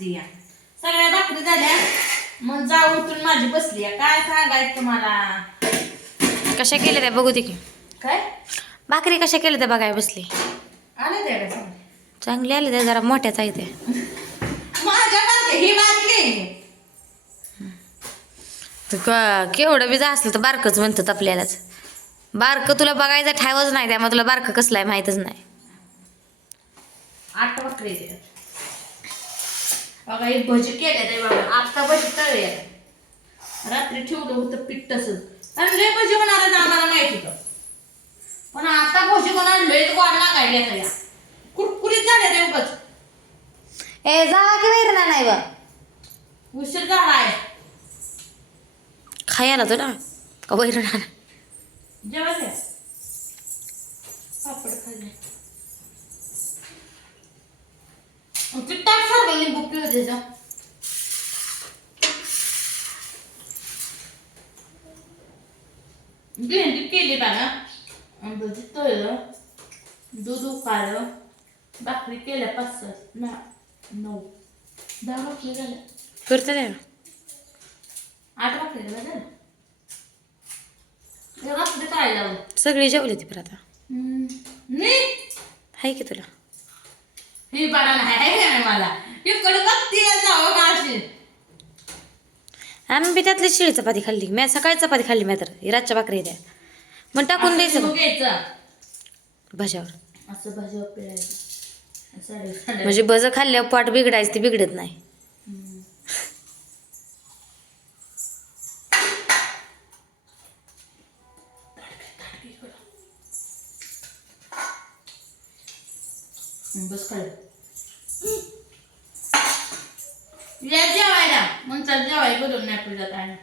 बसली या सगळ्या भाकरी झाल्या मग जाऊ उठून माझी बसली या काय सांगायचं तुम्हाला. कशा केल्या त्या बघू दे की. काय भाकरी कशा केल्या त्या बघाय बसली. आले त्या का चांगली आली त्या जरा मोठ्याच आहे त्या. माझ्या बारके ही बारकी केवढं बी असलं तर बारकच म्हणतात आपल्यालाच. बारकं तुला बघायचं ठावच नाही त्यामुळे तुला बारकं कसलं आहे माहीतच नाही. 8 भाकरी आहेत. बघा एक भजी केले ते बाबा आता भजी तळले रात्री ठेवलं होतं पीठ तसंच आणि लय भजी होणार आम्हाला माहित होतं पण आता भजी होणार लय गोड लागायला सगळ्या कुरकुरीत झाल्या ते उगाच. ए जावा की वैरणा नाही बा उशीर झाला आहे खायला तुला का वैरणा जेवायला पापड खाल्ले ताट सारखं लिंबू पिऊ दे जा. भेंडी केली बघा भजी तळलं दूध उकाळलं भाकरी केल्या 5-6 9 10 भाकरी झाल्या करते त्या 8 भाकरी झाल्या रात्री काय लावलं सगळी जेवली ती परत आता नाही आहे की तुला. ही बडा नाही मला इकडे बघती जावं माशी. आम्ही बी त्यातली शिळी चपाती खाल्ली. मी सकाळी चपाती खाल्ली मी तर रातच्या भाकरी द्या मग टाकून द्यायचं घ्यायचं भाज्यावर असं भाजीवर पिळायचं म्हणजे भज खाल्ल्यावर पोट बिघडायचं ते बिघडत नाही. बस खाल्लं या जेवायला मग चल जेवाय बदलून नाही पिळत आहे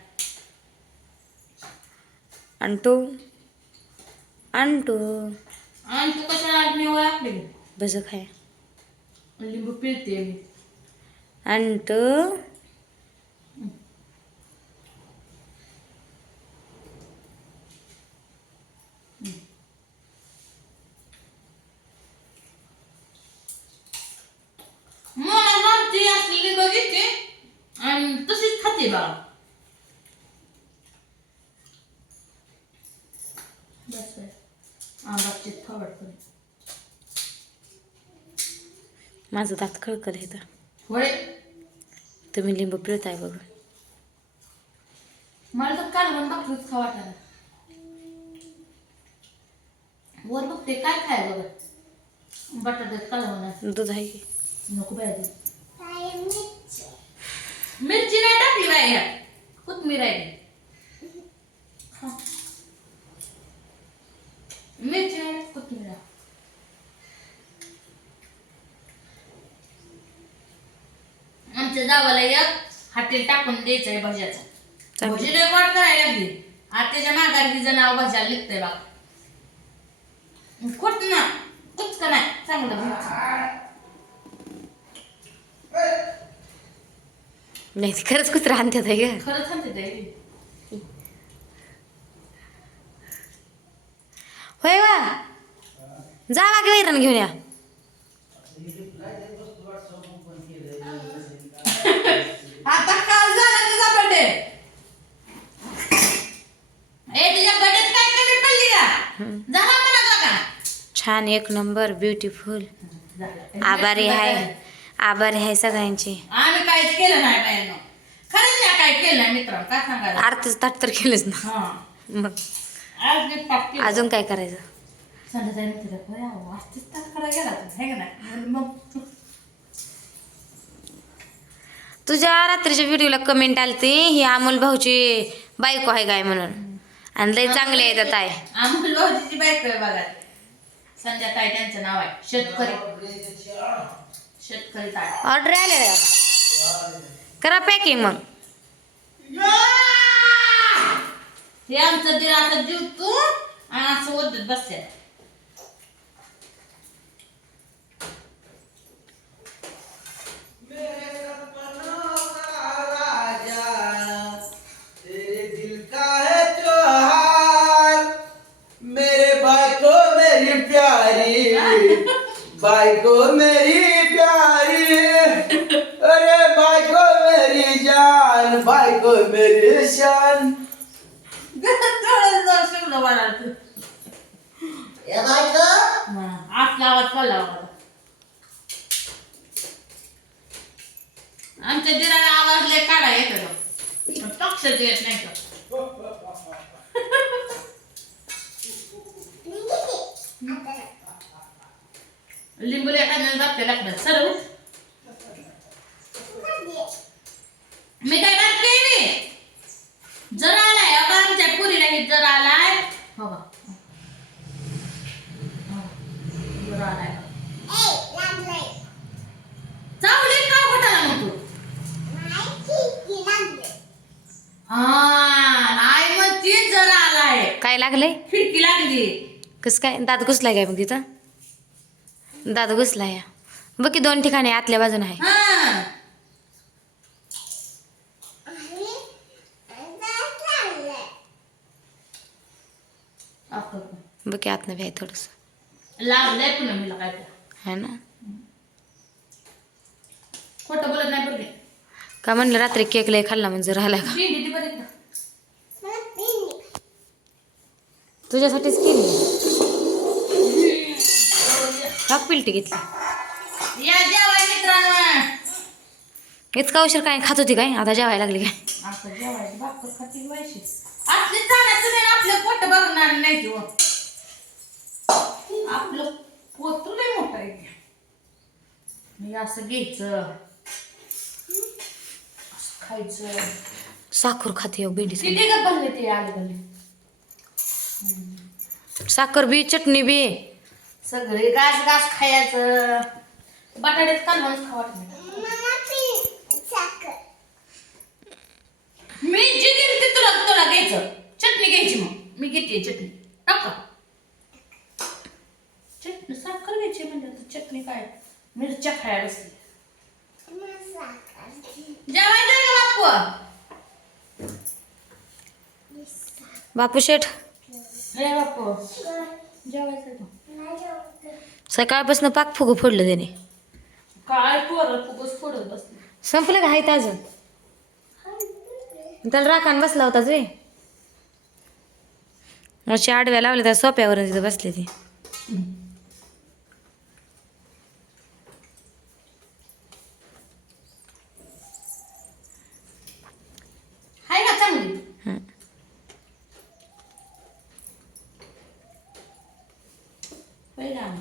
आणतो आणि तू कशाला आज मी ओळखली भज खाय लिंबू पिळते मी आणतो मला मारती असलेली बघितली आणि तशीच खाते बा. बस आंबाची थोड पण माझं दात खळकल हे तर होय तुम्ही लिंबू पिळताय बघ. मला तर कालवण भाकरीच खा वाटायला वर बघते काय खाय बघ बटाट्यात कालवण दूध आहे की नको बाय मिरची नाही टाकली बाय ह्या कोथमीर आहे मिरची नाही कोथमीर आमच्या जावाला एक हॉटेल टाकून द्यायचंय भाज्याचं भजी लय वाट करायला लागली आत्याच्या माघारी तिचं नाव भाज्याला लिखतंय बघ खोट ना कुच का नाही चांगलं नाही ते खरंच कुत्रा आणतात आहे का खरंच सांगते ताई होय वा जावा की वैरण घेऊन या. आता काल झाला तुझा बर्थडे तुझ्या बर्थडेत काय कमी पडली का झाला म्हणा का छान एक नंबर ब्युटिफुल. आभारी आहे सगळ्यांची. आम्ही काहीच केलं नाही बायांनो खरंच नाही काय केलं नाही मित्रांनो काय सांगायला आरतीच ताट तर केलंच ना हा मग आज मी पाप केलं अजून काय करायचं. संध्याकाळी मी तिला होय अहो आज तारकडा गेला तू हे का नाही मग तुझ्या रात्रीच्या व्हिडिओला कमेंट आलती ही अमोल भाऊची बायको आहे काय म्हणून आणि लय चांगली आहे त्यात आहे. अमोल भाऊजीची बायको आहे बघा संध्याकाळी त्यांचं नाव आहे शेतकरी ताट ऑर्डर आले करा पॅकिंग मग. हे आमचं दीर आता जीवतो आणि असं ओढत बसल्या बाइको मेरी प्यारी अरे शान बायको मेरी शान. शिवलं वाढायचं या बायको आतला आवाज चालला बघा. आमच्या दिराला आवाज लय काढा येतो टॉक्सच येत नाही का. लिंबूला एखाद्याने दाबते लागतात सर्व. मी काय बात केली जर आलाय अगं आमच्या पुरीला हे जर आलाय हो बा जर आलाय चावले का घोटाळा मग तू आई मग ती जर आलाय काय लागलंय? खिडकी लागली. कस काय दात घुसलाय काय मग तिथं? दात घुसलाय बघ की 2 ठिकाणी आतल्या बाजून आहे. हा बघ की आतनं बी आहे थोडस लागलंय पुन्हा मला काय तर. है ना. खोटं बोलत नाही बरं का म्हणलं रात्री केक लय खाल्ला म्हणजे राहिला का? भेंडी ती बरं का. तुझ्यासाठीच केली का पिलटी घेतली? या जेवाय मित्रांनो. इतका उशीर काय खात होती काय? आता जेवायला लागली काय? असं जेवायची भाकर खाती व्हायची असली चालायचं नाही आपलं पोट बघणार नाही किंवा आपलं पोत लय मोठं आहे. हे असं घ्यायचं असं खायचं. साखर खाते हो भेंडी किती का बनले ते आले बनले साखर बी चटणी बी. सगळे घास घास खायचं. बटाट्यात कालवणच खावत नाही. मी जी घेते ते तुला तुला घ्यायचं. चटणी घ्यायची मग मी घेते चटणी टाका. चटणी साखर घ्यायची म्हणजे आता चटणी काय मिरच्या खायला बसली. जेवायचं का बाप्पू? बापू शेठ रे बाप्पू जेवायचं का? सकाळपासून पाक फुगू फोडलं त्याने. काय पोरं फुगस फोडत बसली. संपलं का हायत अजून? त्याला राखान बसला होता जे अशी आडव्या लावल्या त्या सोप्यावर तिथं बसले ती. हाय का चांगली? हं. होय ना.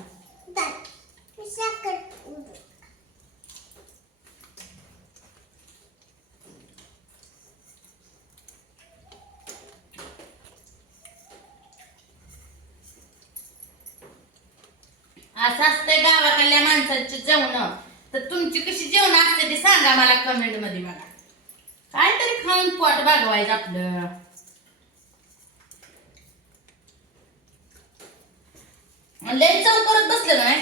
असं असतंय गावाकडल्या माणसाची जेवण. तर तुमची कशी जेवण असते ते सांगा मला कमेंट मध्ये. मला काहीतरी खाऊन पोट भागवायचं आपलं. लय चव करत बसलं नाही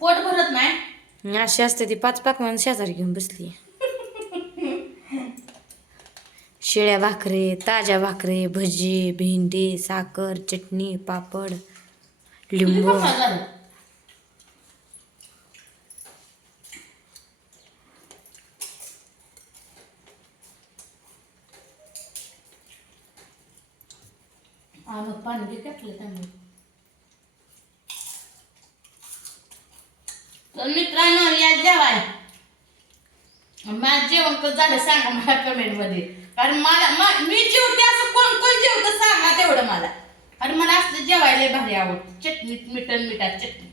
पोट भरत नाही. अशी असते ती 5 पाक म्हणून शेजारी घेऊन बसली. शिळ्या भाकरी, ताज्या भाकरी, भजी, भेंडी, साखर, चटणी, पापड, लिंबू. मग पाणी बी टाकलं त्यामुळे. तर मित्रांनो या जेवाय माझं जेवण कसं झालं सांगा मला कमेंट मध्ये. कारण मी जेवते असं कोण कोण जेवतं सांगा तेवढं मला. कारण मला असलं जेवायला भारी आवडतं. चटणीत मिठात चटणी.